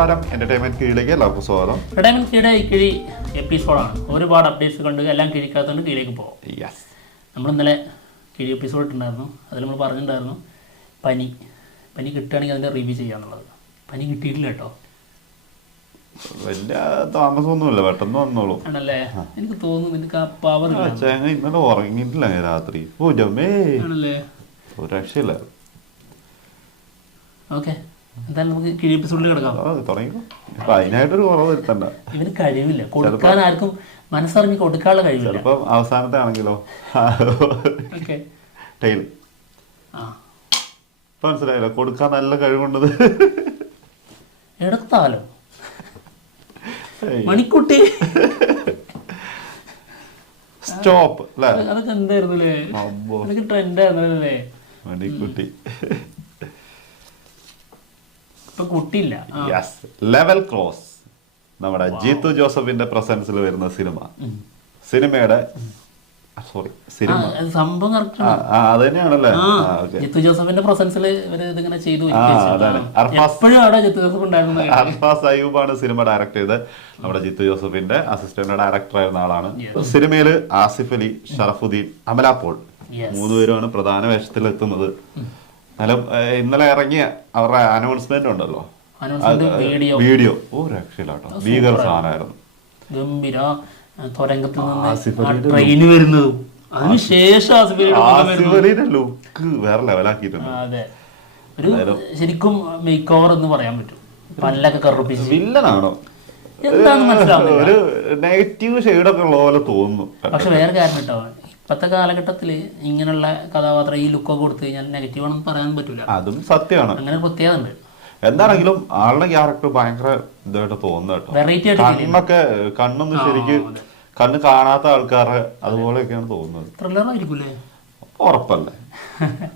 നമസ്കാരം, എന്റർടൈൻമെന്റ് കീഴിലേക്ക് എല്ലാവർക്കും സ്വാഗതം. എന്റർടൈൻമെന്റ് കീഴെ കിഴി എപ്പിസോഡാണ്. ഒരുപാട് അപ്ഡേറ്റ്സ് കണ്ട് എല്ലാം കിഴിക്കാത്തതുകൊണ്ട് കീഴിലേക്ക് പോകാം. നമ്മൾ ഇന്നലെ കിഴി എപ്പിസോഡ് ഇട്ടുണ്ടായിരുന്നു. അതിൽ നമ്മൾ പറഞ്ഞിട്ടുണ്ടായിരുന്നു പനി കിട്ടുകയാണെങ്കിൽ അതിൻ്റെ റിവ്യൂ ചെയ്യാന്നുള്ളത്. പനി കിട്ടിയിട്ടില്ല കേട്ടോ, വലിയ താമസമൊന്നുമില്ല, പെട്ടെന്ന് വന്നോളൂ ആണല്ലേ. എനിക്ക് തോന്നുന്നു നിനക്ക് ആ പവർ ഇന്നലെ ഉറങ്ങിയിട്ടില്ല രാത്രി. ഓ ജമ്മേ ആണല്ലേ, ഒരു രക്ഷയില്ല. ഓക്കെ, എന്തായാലും നമുക്ക് കിഴി എപ്പിസോഡിൽ കിടക്കാം. തുടങ്ങിക്കോ, അതിനായിട്ടൊരു കുറവ് വരുത്തണ്ട. ഇവന് കഴിവില്ല കൊടുക്കാൻ, ആർക്കും മനസ്സറിഞ്ഞ് കൊടുക്കാനുള്ള കഴിവില്ല. ചിലപ്പോ അവസാനത്തെ ആണെങ്കിലോ ടൈൽ മനസ്സിലായല്ലോ, കൊടുക്കാൻ നല്ല കഴിവുണ്ടത്. എടുത്താലോ മണിക്കുട്ടി സ്റ്റോപ്പ് അല്ലേ, അതൊക്കെ എന്തായിരുന്നു അല്ലേ, അതൊക്കെ ട്രെൻഡ് ആയിരുന്നല്ലേ മണിക്കുട്ടി. ഇപ്പൊ കുട്ടിയില്ല. ലെവൽ ക്രോസ് നമ്മുടെ ജീത്തു ജോസഫിന്റെ പ്രസൻസിൽ വരുന്ന സിനിമയുടെ സംഭവം അത് തന്നെയാണല്ലേ. ജിത്തു ജോസഫിന്റെ പ്രസൻസിൽ ഇതിങ്ങനെ ചെയ്തു. എപ്പോഴും അവിടെ ജിത്തു ജോസഫ് ഉണ്ടായിരുന്നു. അർഫാസ് അയ്യൂബാണ് സിനിമ ഡയറക്ട് ചെയ്ത് നമ്മുടെ ജിത്തു ജോസഫിന്റെ അസിസ്റ്റന്റ് ഡയറക്ടർ ആയിരുന്ന ആളാണ്. സിനിമയില് ആസിഫ് അലി, ഷറഫുദ്ദീൻ, അമല പോൾ മൂന്നുപേരുമാണ് പ്രധാന വേഷത്തിലെത്തുന്നത്. ഇന്നലെ ഇറങ്ങിയ അവരുടെ അനൗൺസ്മെന്റ് ഉണ്ടല്ലോ, വീഡിയോ ഓ രക്ഷയില്ലാട്ടോ, ഭീകര സാധനമായിരുന്നു. ഗംഭീര തുരങ്കത്തിൽ നിന്ന് ട്രെയിൻ വരുന്നതും അതിനുശേഷം ലുക്ക് വേറെ ലെവലാക്കിയിട്ടുണ്ട്. അതെ, ഒരു ശരിക്കും മേക്ക് ഓവർ എന്ന് പറയാൻ പറ്റും. പല്ലൊക്കെ കറുപ്പിച്ച് വില്ലനാണോ എന്താന്ന് മനസ്സിലാവുന്നില്ല, ഒരു നെഗറ്റീവ് ഷെയ്ഡൊക്കെ ഉള്ള പോലെ തോന്നുന്നു. പക്ഷെ വേറെ കാര്യം കേട്ടോ, ഇപ്പോഴത്തെ കാലഘട്ടത്തിൽ ഇങ്ങനെയുള്ള കഥാപാത്രം ഈ ലുക്കൊക്കെ കൊടുത്തു കഴിഞ്ഞാൽ നെഗറ്റീവ് ആണെന്ന് പറയാൻ പറ്റൂല. അതും സത്യമാണ്, അങ്ങനെ പ്രത്യേകത ഉണ്ട്. എന്താണെങ്കിലും ആളുടെ ക്യാരക്ടർ ഭയങ്കര ഇതായിട്ട് തോന്നുന്നു കേട്ടോ. വെറൈറ്റി കണ്ണൊക്കെ കണ്ണൊന്നും ശരിക്ക് കണ്ണ് കാണാത്ത ആൾക്കാരെ അതുപോലെയൊക്കെയാണ് തോന്നുന്നത്. ത്രില്ലറായിരിക്കൂലേ? ഉറപ്പല്ലേ,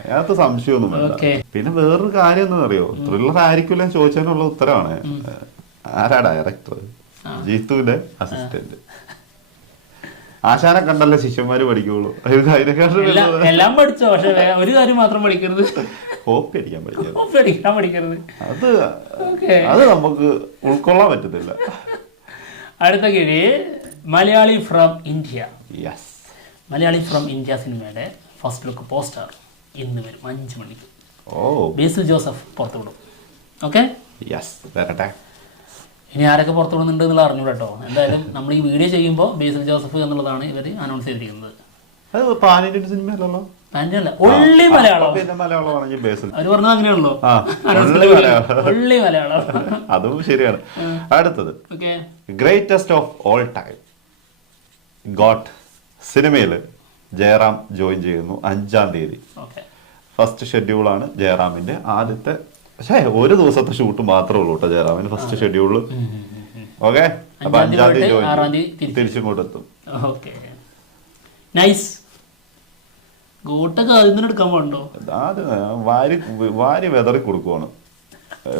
അതിനകത്ത് സംശയമൊന്നും വേണ്ട. പിന്നെ വേറൊരു കാര്യം എന്താ അറിയോ, ത്രില്ലർ ആയിരിക്കില്ല ചോദിച്ചതിനുള്ള ഉത്തരവാണ്. ആരാ ഡയറക്ടർ? ജീത്തുവിന്റെ അസിസ്റ്റന്റ്. ആശാനെ കണ്ടല്ലേ ശിഷ്യന്മാര് പഠിക്കുള്ളൂ. എല്ലാം പഠിച്ചോ, പക്ഷെ ഒരു കാര്യം മാത്രം പഠിക്കരുത്, കോപ്പി അടിക്കാൻ പഠിക്കരുത്. അത് നമുക്ക് ഉൾക്കൊള്ളാൻ പറ്റത്തില്ല. അടുത്ത കിഴി Malayali from India. Malayali from India സിനിമയുടെ ഫസ്റ്റ് ലുക്ക് പോസ്റ്റർ ഇന്ന് വരും 5 മണിക്ക്. ബേസിൽ ജോസഫ് പുറത്തുവിടും. ഓക്കെ, ഇനി ആരൊക്കെ പുറത്തു വിടുന്നുണ്ട് എന്നുള്ള അറിഞ്ഞു കേട്ടോ. എന്തായാലും നമ്മൾ ഈ വീഡിയോ ചെയ്യുമ്പോൾ ബേസിൽ ജോസഫ് എന്നുള്ളതാണ് ഇവർ അനൗൺസ് ചെയ്തിരിക്കുന്നത്. ഒള്ളി മലയാളം അവര് പറഞ്ഞത് അങ്ങനെയാണല്ലോ, ഒള്ളി മലയാളം. അതും ശരിയാണ്. അടുത്തത് greatest of all time got സിനിമയില് ജയറാം ജോയിൻ ചെയ്യുന്നു 5-ാം തീയതി. ഫസ്റ്റ് ഷെഡ്യൂളാണ് ജയറാമിന്റെ. ആദ്യത്തെ ഒരു ദിവസത്തെ ഷൂട്ട് മാത്രമേ ഉള്ളൂ കേട്ടോ ജയറാമിന് ഫസ്റ്റ് ഷെഡ്യൂള്. ഓക്കെ, അപ്പൊ 5-ാം തീയതി ജോയിൻ തിരിച്ചിങ്ങോട്ട് എത്തും. ഗോട്ടൊക്കെ അതിനെടുക്കാൻ പാടുണ്ടോ? വാരി വെതറി കൊടുക്കുവാണ്,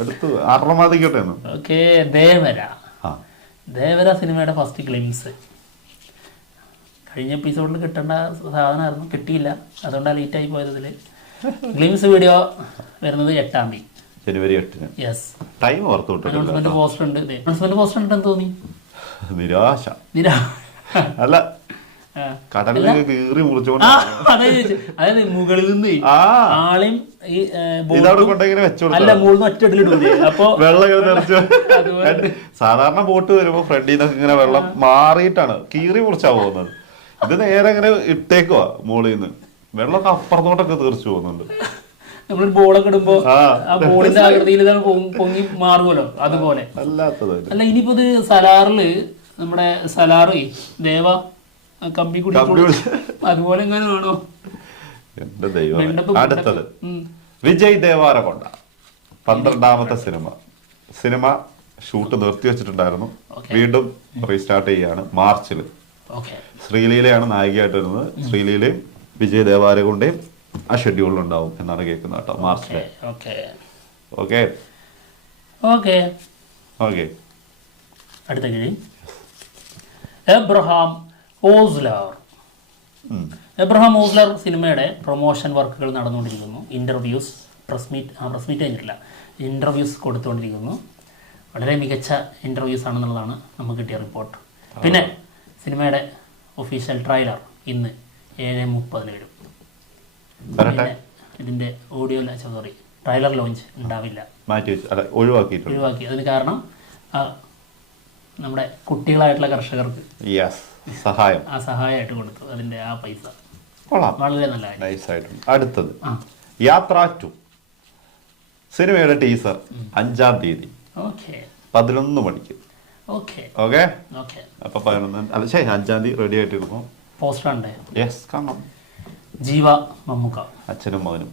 എടുത്ത് അറമാതിക്കട്ടെ. ഓക്കെ, ദേവര സിനിമയുടെ ഫസ്റ്റ് ഗ്ലിംസ് കഴിഞ്ഞ എപ്പിസോഡിൽ കിട്ടേണ്ട സാധനമായിരുന്നു, കിട്ടിയില്ല. അതുകൊണ്ടാണ് ലേറ്റായി പോയതില്. ഗ്ലിംസ് വീഡിയോ വരുന്നത് 8-ാം തീയതി ജനുവരി 8-ന്. ടൈം അനൗൺസ്മെന്റ് പോസ്റ്റർ ഉണ്ട്. അനൗൺസ്മെന്റ് പോസ്റ്റർ ഉണ്ടെന്ന് തോന്നി. നിരാശ അല്ല, കടലിലേക്ക് കീറി മുറിച്ചോണ്ട് അതായത് മുകളിൽ നിന്ന് ആളെയും ഈ അല്ല മുകളിൽ ഒറ്റയിട്ടില്ലേ, അപ്പൊ വെള്ളം സാധാരണ ബോട്ട് വരുമ്പോ ഫ്രണ്ടിൽ നിന്നൊക്കെ ഇങ്ങനെ വെള്ളം മാറിയിട്ടാണ് കീറി മുറിച്ചാ പോകുന്നത്. ഇത് നേരെ ഇങ്ങനെ ഇട്ടേക്കുവാ മുകളിൽ നിന്ന്, വെള്ളമൊക്കെ അപ്പുറത്തോട്ടൊക്കെ തീർച്ചു പോകുന്നുണ്ട്. നമ്മളൊരു ബോളൊക്കെ ഇടുമ്പോ ആ ബോളിന്റെ ആകൃതിയിൽ പൊങ്ങി മാറുമല്ലോ, അതുപോലെ. അല്ല, ഇനിയിപ്പോ ഇത് സലാറില് നമ്മുടെ സലാറ് ദേവ കമ്പി കുടി അതുപോലെ എങ്ങനെ വേണോ? എന്റെ ദൈവം. അടുത്തത് വിജയ് ദേവാരകൊണ്ട 12ാമത്തെ സിനിമ ഷൂട്ട് നിർത്തി വെച്ചിട്ടുണ്ടായിരുന്നു, വീണ്ടും റീസ്റ്റാർട്ട് ചെയ്യാണ് മാർച്ചില്. ശ്രീലീലയാണ് നായികയായിട്ട് വരുന്നത്. ശ്രീലീലയും വിജയ് ദേവാരകൊണ്ടയും ആ ഷെഡ്യൂളിൽ ഉണ്ടാവും എന്നാണ് കേൾക്കുന്നത് കേട്ടോ, മാർച്ചില്. ഓക്കെ, അടുത്ത കിഴി എബ്രഹാം ഓസ്ലർ സിനിമയുടെ പ്രൊമോഷൻ വർക്കുകൾ നടന്നുകൊണ്ടിരിക്കുന്നു. ഇൻ്റർവ്യൂസ്, പ്രസ് മീറ്റ് കഴിഞ്ഞിട്ടില്ല, ഇൻ്റർവ്യൂസ് കൊടുത്തുകൊണ്ടിരിക്കുന്നു. വളരെ മികച്ച ഇൻ്റർവ്യൂസ് ആണെന്നുള്ളതാണ് നമുക്ക് കിട്ടിയ റിപ്പോർട്ട്. പിന്നെ സിനിമയുടെ ഒഫീഷ്യൽ ട്രെയിലർ ഇന്ന് 7:30 വരും. പിന്നെ ഇതിൻ്റെ ഓഡിയോ സോറി ട്രെയിലർ ലോഞ്ച് ഉണ്ടാവില്ല, ഒഴിവാക്കി. അതിന് കാരണം നമ്മുടെ കുട്ടികളായിട്ടുള്ള കർഷകർക്ക് സഹായമായിട്ട് കൊടുത്തു. അതിൻ്റെ ആ പൈസ വളരെ നല്ല. അടുത്തത് യാത്ര 2 സിനിമയുടെ ടീസർ 5-ാം തീയതി 11 മണിക്ക്. ഓക്കെ അപ്പൊ 5-ാം തീയതി റെഡി ആയിട്ടിരുന്നു. പോസ്റ്റർ ഉണ്ട്. യെസ് കാണാം. ജീവ മമ്മൂക്ക അച്ഛനും മകനും.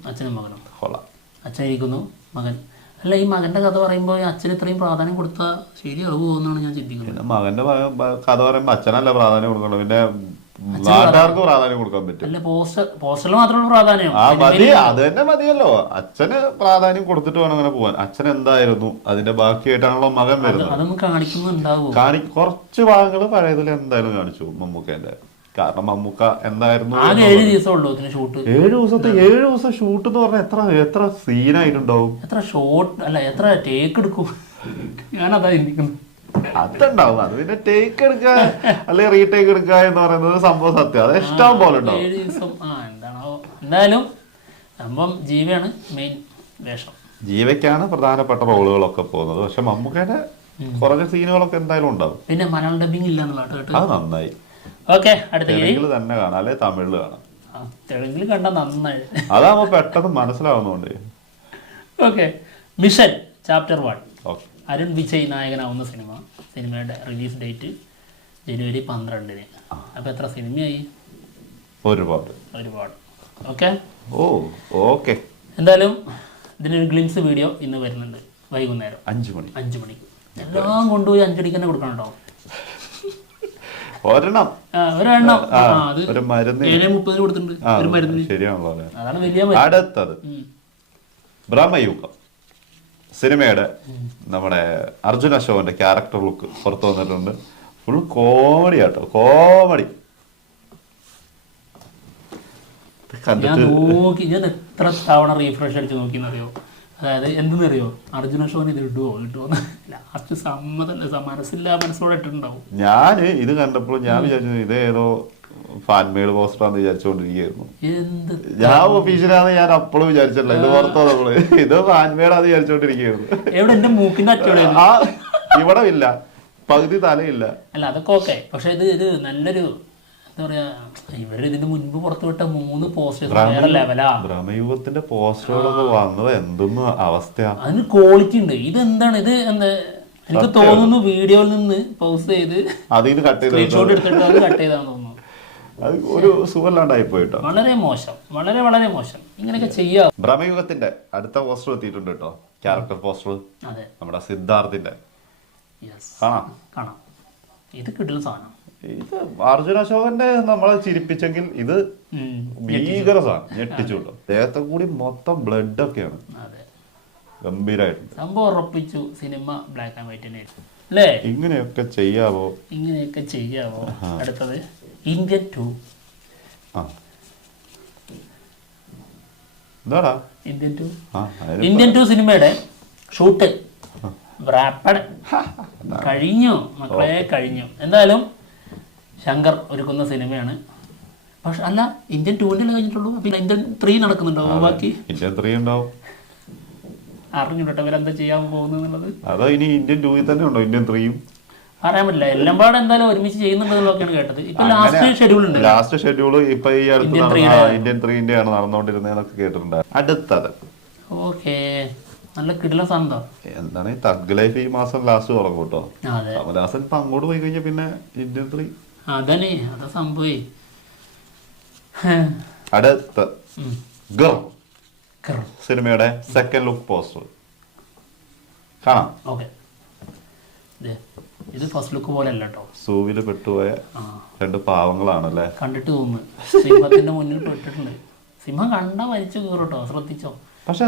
അച്ഛൻ ഇരിക്കുന്നു, മകൻ. അല്ല, ഈ മകന്റെ കഥ പറയുമ്പോൾ അച്ഛന് ഇത്രയും പ്രാധാന്യം കൊടുത്താൽ ശരിയാവുമോ എന്നാണ് ഞാൻ ചിന്തിക്കുന്നത്. മകന്റെ കഥ പറയുമ്പോ അച്ഛനല്ല പ്രാധാന്യം കൊടുക്കണം, പിന്നെ നാട്ടുകാർക്ക് പ്രാധാന്യം കൊടുക്കാൻ പറ്റും. അല്ല, പോസ്റ്ററിൽ മാത്രമുള്ള പ്രാധാന്യം അത് തന്നെ മതിയല്ലോ. അച്ഛന് പ്രാധാന്യം കൊടുത്തിട്ട് വേണം അങ്ങനെ പോവാൻ. അച്ഛൻ എന്തായിരുന്നു അതിന്റെ ബാക്കിയായിട്ടാണല്ലോ മകൻ വരുന്നത്. അതൊന്നും കാണിക്കുന്നുണ്ടാവും. കുറച്ച് ഭാഗങ്ങൾ പഴയതിൽ എന്തായാലും കാണിച്ചു മമ്മൂക്കേന്റെ. കാരണം മമ്മൂക്ക എന്തായിരുന്നു 7 ദിവസം ഷൂട്ട് എന്ന് പറഞ്ഞാൽ എത്ര സീനായിട്ടുണ്ടാവും, എത്ര ഷോട്ട് അല്ല എത്ര ടേക്ക് എടുക്കും. ഞാനതാ ചിന്തിക്കുന്നത്. അതുണ്ടാവും. അത് പിന്നെ ടേക്ക് എടുക്കുക അല്ലെ റീടേക്ക് എടുക്കുക എന്ന് പറയുന്നത് സംഭവം സത്യം. അത് ഇഷ്ടം പോലെ ഉണ്ടാവും. 7 ദിവസം എന്താണോ. എന്തായാലും സംഭവം ജീവയാണ് മെയിൻ വേഷം. ജീവയ്ക്കാണ് പ്രധാനപ്പെട്ട റോളുകളൊക്കെ പോകുന്നത്. പക്ഷെ മമ്മൂക്കയുടെ കുറച്ച് സീനുകളൊക്കെ എന്തായാലും ഉണ്ടാവും. പിന്നെ മലയാളം ഡബിങ് ഇല്ല എന്നുള്ള അത് നന്നായി. ഓക്കെ, അടുത്ത തന്നെ കാണാം, അല്ലെ തമിഴില് കാണാം. തെലുങ്കിൽ കണ്ട നന്നായി. അതാവുമ്പോ പെട്ടെന്ന് മനസ്സിലാവുന്നുണ്ട്. Okay, mission chapter 1 Arun Vijay നായകനാവുന്ന സിനിമയുടെ റിലീസ് ഡേറ്റ് ജനുവരി 12. അപ്പൊ എത്ര സിനിമയായി? ഒരുപാട്. ഓക്കെ. എന്തായാലും ഇതിനൊരു ഗ്ലിംസ് വീഡിയോ ഇന്ന് വരുന്നുണ്ട് വൈകുന്നേരം 5 മണിക്ക്. എല്ലാം കൊണ്ടുപോയി 5 മണിക്ക് തന്നെ കൊടുക്കണോ? ഒരെണ്ണം ഒരു മരുന്ന് 7:30 കൊടുത്തിട്ടുണ്ട്. ഒരു മരുന്ന് ശരിയാണല്ലോ. അതാണ് വലിയ. അടുത്തത് ബ്രഹ്മയുഗം സിനിമയുടെ നമ്മുടെ അർജുൻ അശോകന്റെ ക്യാരക്ടർ ലുക്ക് പുറത്തു വന്നിട്ടുണ്ട്. ഫുൾ കോമഡി ആട്ടോ, കോമഡി. ഞാൻ എത്ര തവണ റീഫ്രഷ് അടിച്ച് നോക്കിയെന്നറിയോ. അതായത് എന്തെന്നറിയോ, അർജുന ഷോന് ഇത് ഇടുവോ ലാസ്റ്റ് മനസ്സോടെ ഇട്ടിട്ടുണ്ടാവും. ഞാൻ ഇത് കണ്ടപ്പോൾ ഞാൻ വിചാരിച്ചു ഇത് ഏതോ ഫാൻമെയ്ഡ് പോസ്റ്ററാന്ന് വിചാരിച്ചോണ്ടിരിക്കുന്നു. ഞാൻ ഒഫീഷ്യലാന്ന് ഞാൻ അപ്പോഴും വിചാരിച്ചില്ല. ഇത് പുറത്തോ നമ്മള് ഇത് ഫാൻമെയ്ഡാന്ന് വിചാരിച്ചോണ്ടിരിക്കുന്നു. എവിടെ എന്റെ മൂക്കിന്റെ അറ്റോടെ ഇവിടെ ഇല്ല, പകുതി തലയില്ല. അല്ല അതൊക്കെ ഓക്കെ. പക്ഷെ ഇത് നല്ലൊരു എന്താ പറയാ, ഇവര് ഇതിന്റെ മുൻപ് പുറത്തുവിട്ട 3 പോസ്റ്റേഴ്സ് ലെവലാ. ബ്രഹ്മയുഗത്തിന്റെ പോസ്റ്ററുകളൊക്കെ വന്നത് എന്തൊന്നും അവസ്ഥയാ. അതിന് ക്വാളിറ്റി ഉണ്ട്. ഇതെന്താണ് ഇത് എനിക്ക് തോന്നുന്നു വീഡിയോയിൽ നിന്ന് പോസ്റ്റ് ചെയ്ത് സ്ക്രീൻഷോട്ട് എടുത്തിട്ട് അത് കട്ട് ചെയ്താന്ന് തോന്നുന്നു. ഒരു സുഖമില്ലാണ്ടായി പോയിട്ടോ. വളരെ മോശം, വളരെ വളരെ മോശം. ഇങ്ങനെയൊക്കെ ചെയ്യാം. ബ്രഹ്മയുഗത്തിന്റെ അടുത്ത പോസ്റ്റർ എത്തിയിട്ടുണ്ട് കേട്ടോ, ക്യാരക്ടർ പോസ്റ്റർ. അതെ, നമ്മുടെ സിദ്ധാർത്ഥിന്റെ കാണാം. ഇത് കിട്ടുന്ന സാധനം. ഇത് അർജുന അശോകന്റെ നമ്മളെ ചിരിപ്പിച്ചെങ്കിൽ ഇത് ഭീകര സാധനം, ഞെട്ടിച്ചുണ്ടോ. ദേഹത്തെ കൂടി മൊത്തം ബ്ലഡ് ഒക്കെയാണ്. ഗംഭീരായിട്ടുണ്ട് സംഭവം. ഉറപ്പിച്ചു സിനിമ ബ്ലാക്ക് ആൻഡ് വൈറ്റ് തന്നെ അല്ലേ. ഇങ്ങനെയൊക്കെ ചെയ്യാവോ? അടുത്തത് ഇന്ത്യൻ 2. ഇന്ത്യൻ 2 സിനിമയുടെ ഷൂട്ട് കഴിഞ്ഞു മക്കളെ, കഴിഞ്ഞു. എന്തായാലും ശങ്കർ ഒരുക്കുന്ന സിനിമയാണ്. പക്ഷെ അല്ല, ഇന്ത്യൻ 2 കഴിഞ്ഞിട്ടുള്ളൂ. പിന്നെ ഇന്ത്യൻ 3 നടക്കുന്നുണ്ടോ? ബാക്കി ഇന്ത്യൻ 3 ഉണ്ടാവും. അറിഞ്ഞിട്ടോ ഇവരെന്താ ചെയ്യാൻ പോകുന്നത്. അതോ ഇനി ഇന്ത്യൻ 2 തന്നെ ഉണ്ടോ? ഇന്ത്യൻ 3 പറയാൻ പറ്റില്ല. എല്ലാം പാടെ എന്തായാലും ഒരുമിച്ച് ചെയ്യുന്നുണ്ടെന്നൊക്കെയാണ് കേട്ടത്. ഇപ്പൊ ലാസ്റ്റ് ഷെഡ്യൂൾ ഉണ്ട്. ലാസ്റ്റ് ഷെഡ്യൂൾ ഇപ്പൊ ഈ അടുത്ത് ഇന്ത്യൻ 3 ആണ് നടന്നുകൊണ്ടിരുന്നതെന്നൊക്കെ കേട്ടിട്ടുണ്ട്. അടുത്തത് ഓക്കെ, നല്ല കിടില സാധനം. എന്താണ് ഈ തഗ് ലൈഫ് ഈ മാസം ലാസ്റ്റ് തുടങ്ങും കേട്ടോ. കമലഹാസൻ ഇപ്പൊ അങ്ങോട്ട് പോയി കഴിഞ്ഞാൽ പിന്നെ ഇന്ത്യൻ 3 അതന്നെ, അതാ സംഭവം. അടുത്ത സിനിമയുടെ സെക്കൻഡ് ലുക്ക് പോസ്റ്റർ കാണാം. ഓക്കെ, ഇത് ഫസ്റ്റ് ലുക്ക് പോലെ അല്ല കേട്ടോ. സൂവില് പെട്ടുപോയ 2 പാവങ്ങളാണല്ലേ. കണ്ടിട്ട് തോന്നുന്നു സിംഹത്തിന്റെ മുന്നിൽ പെട്ടിട്ടുണ്ട്. സിംഹം കണ്ടാ വലിച്ചു കയറട്ടോ, ശ്രദ്ധിച്ചോ. പക്ഷെ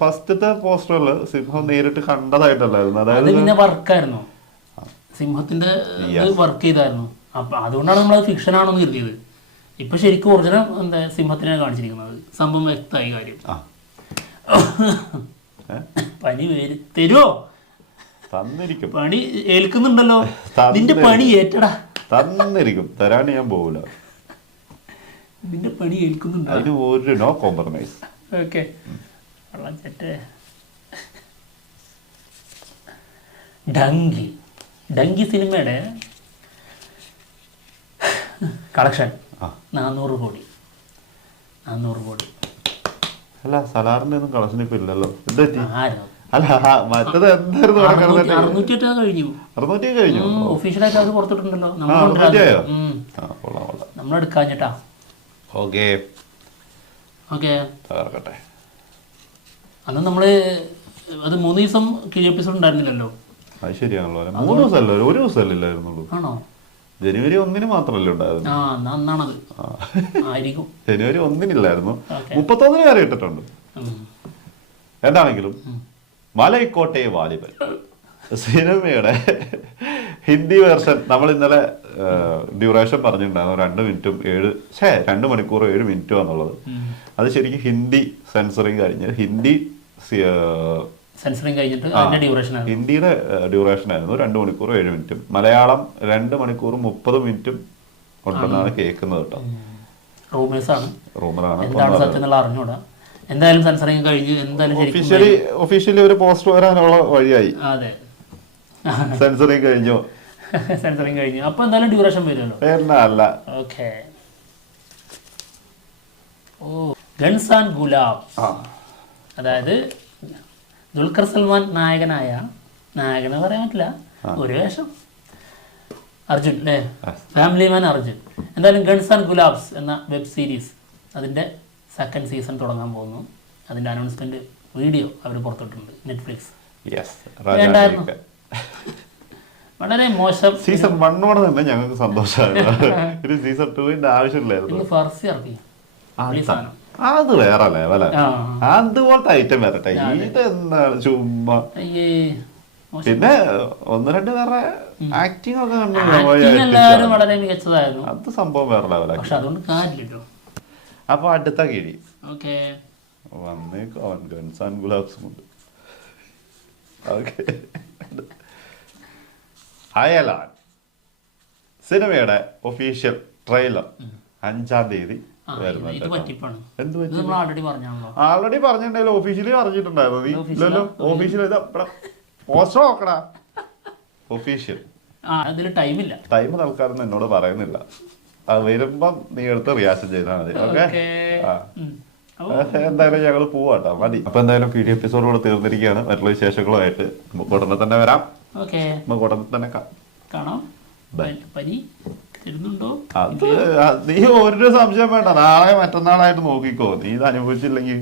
ഫസ്റ്റത്തെ പോസ്റ്ററില് സിംഹം നേരിട്ട് കണ്ടതായിട്ടല്ലായിരുന്നു. അതായത് പിന്നെ വർക്കായിരുന്നു, സിംഹത്തിന്റെ വർക്ക് ചെയ്തായിരുന്നു. അപ്പൊ അതുകൊണ്ടാണ് നമ്മളത് ഫിക്ഷൻ ആണെന്ന് കരുതിയത്. ഇപ്പൊ ശരിക്കും ഒറിജിനൽ എന്താ സിംഹത്തിനാണ് കാണിച്ചിരിക്കുന്നത്. സംഭവം വ്യക്തമായി കാര്യം. പനി തരുമോ? തന്നിരിക്കും. പണി ഏൽക്കുന്നുണ്ടല്ലോ, നിന്റെ പണി ഏറ്റടാ. തന്നിരിക്കും, തരാണ്ട് ഞാൻ പോവില്ല. നിന്റെ പണി ഏൽക്കുന്നുണ്ടോ? അതിന് ഒരു നോ കോംപ്രമൈസ്. ഓക്കെ, വെള്ളം ചെറ്റേ. ഡങ്കി സിനിമയുടെ കളക്ഷൻ 400 കോടി. 400 കോടി. അല്ല, സലാറിന്റെ ഒന്നും കളക്ഷൻ ഇപ്പൊ ഇല്ലല്ലോ. ആരോ അല്ല, മറ്റത് എന്തായിരുന്നു? 608 കഴിഞ്ഞു. ഒഫീഷ്യലായിട്ട് അത് പുറത്തിട്ടുണ്ടല്ലോ. നമ്മളെടുക്കാഞ്ഞിട്ടാ. ഓക്കെ, അന്ന് നമ്മള് അത് 3 ദിവസം കിഴി എപ്പിസോഡ് ഉണ്ടായിരുന്നില്ലല്ലോ. അത് ശരിയാണല്ലോ. 3 ദിവസമല്ലോ, ഒരു ദിവസമല്ലായിരുന്നുള്ളൂ. ആണോ? ജനുവരി 1 മാത്രല്ലേ ഉണ്ടായിരുന്നു. അന്നാണത് ആയിരിക്കും. ജനുവരി 1 31 വരെ ഇട്ടിട്ടുണ്ട്. എന്താണെങ്കിലും മലൈക്കോട്ടെ വാലിബൻ സിനിമയുടെ ഹിന്ദി വേർഷൻ നമ്മൾ ഇന്നലെ ഡ്യൂറേഷൻ പറഞ്ഞിട്ടുണ്ടായിരുന്നു. 2 മണിക്കൂർ 7 മിനിറ്റും എന്നുള്ളത്. അത് ശരിക്കും ഹിന്ദി സെൻസറിങ് കഴിഞ്ഞ് ഹിന്ദിയുടെ ഡ്യൂറേഷൻ ആയിരുന്നു 2 മണിക്കൂർ 7 മിനിറ്റും. മലയാളം 2 മണിക്കൂർ 30 മിനിറ്റും ഉണ്ടെന്നാണ് കേൾക്കുന്നത് കേട്ടോ. റൂമറാണ്. എന്തായാലും സെൻസറിങ് കഴിഞ്ഞ് ഒഫീഷ്യലി ഒരു പോസ്റ്റ് വരാനുള്ള വഴിയായി. അതെ, സെൻസറിങ് കഴിഞ്ഞു. അപ്പൊ എന്തായാലും ഡ്യൂറേഷൻ വരുമല്ലോ. അല്ല, ഓക്കെ. ഗൺസ് ആൻഡ് ഗുലാബ്, അതായത് ദുൽഖർ സൽമാൻ നായകനെന്ന് പറയാൻ പറ്റില്ല, ഒരു വേഷം അർജുൻ അല്ലേ, ഫാമിലി മാൻ അർജുൻ. എന്തായാലും ഗൺസ് ആൻഡ് ഗുലാബ്സ് എന്ന വെബ് സീരീസ് അതിന്റെ 2nd സീസൺ തുടങ്ങാൻ പോകുന്നു. അതിന്റെ അനൗൺസ്മെന്റ് വീഡിയോ അവർ പുറത്തിട്ടുണ്ട് നെറ്റ്ഫ്ലിക്സ്. വേണ്ടായിരുന്നു, വളരെ മോശം. സീസൺ 1 തന്നെ ഞങ്ങൾക്ക് സന്തോഷമായിരുന്നു. സീസൺ 2 ആവശ്യമില്ലായിരുന്നു. ഫർസി ഇറക്കി അത് വേറെ ലെവല. അതുപോലത്തെ ഐറ്റം വരട്ടെ. ഇതെന്താണ് ചുമ്മാ. പിന്നെ 1-2 വേറെ ആക്ടിങ് ഒക്കെ എല്ലാവരും വളരെ മികച്ചതായിരുന്നു. അത് സംഭവം വേറെ ലെവല. പക്ഷെ അതുകൊണ്ട് കാര്യമില്ലല്ലോ. അപ്പൊ അടുത്ത കിഴി വന്നേക്കോൻ ഗൺസ് ആൻഡ് ഗുലാബ്സും ഉണ്ട്. അയലാൻ സിനിമയുടെ ഒഫീഷ്യൽ ട്രെയിലർ 5-ാം തീയതി ആൾറെഡി പറഞ്ഞിട്ടുണ്ടായാലും ഒഫീഷ്യലി പറഞ്ഞിട്ടുണ്ടായിരുന്നു. ഒഫീഷ്യൽ പോസ്റ്റർ നോക്കടാ. ഒഫീഷ്യൽ ടൈം തൽക്കാലം എന്നോട് പറയുന്നില്ല. അത് വരുമ്പം നീ എടുത്ത് റിയാക്ഷൻ ചെയ്താൽ മതി. ഓക്കെ, എന്തായാലും ഞങ്ങൾ പോവാട്ടോ, മതി. അപ്പൊ എന്തായാലും പി ഡി എപ്പിസോഡോട് തീർന്നിരിക്കുകയാണ്. മറ്റുള്ള വിശേഷങ്ങളുമായിട്ട് നമുക്ക് ഉടനെ തന്നെ വരാം. നമുക്ക് ഉടനെ തന്നെ കാണാം. അത് നീ ഒരു സംശയം വേണ്ട. നാളെ മറ്റന്നാളായിട്ട് നോക്കിക്കോ. നീ ഇത് അനുഭവിച്ചില്ലെങ്കിൽ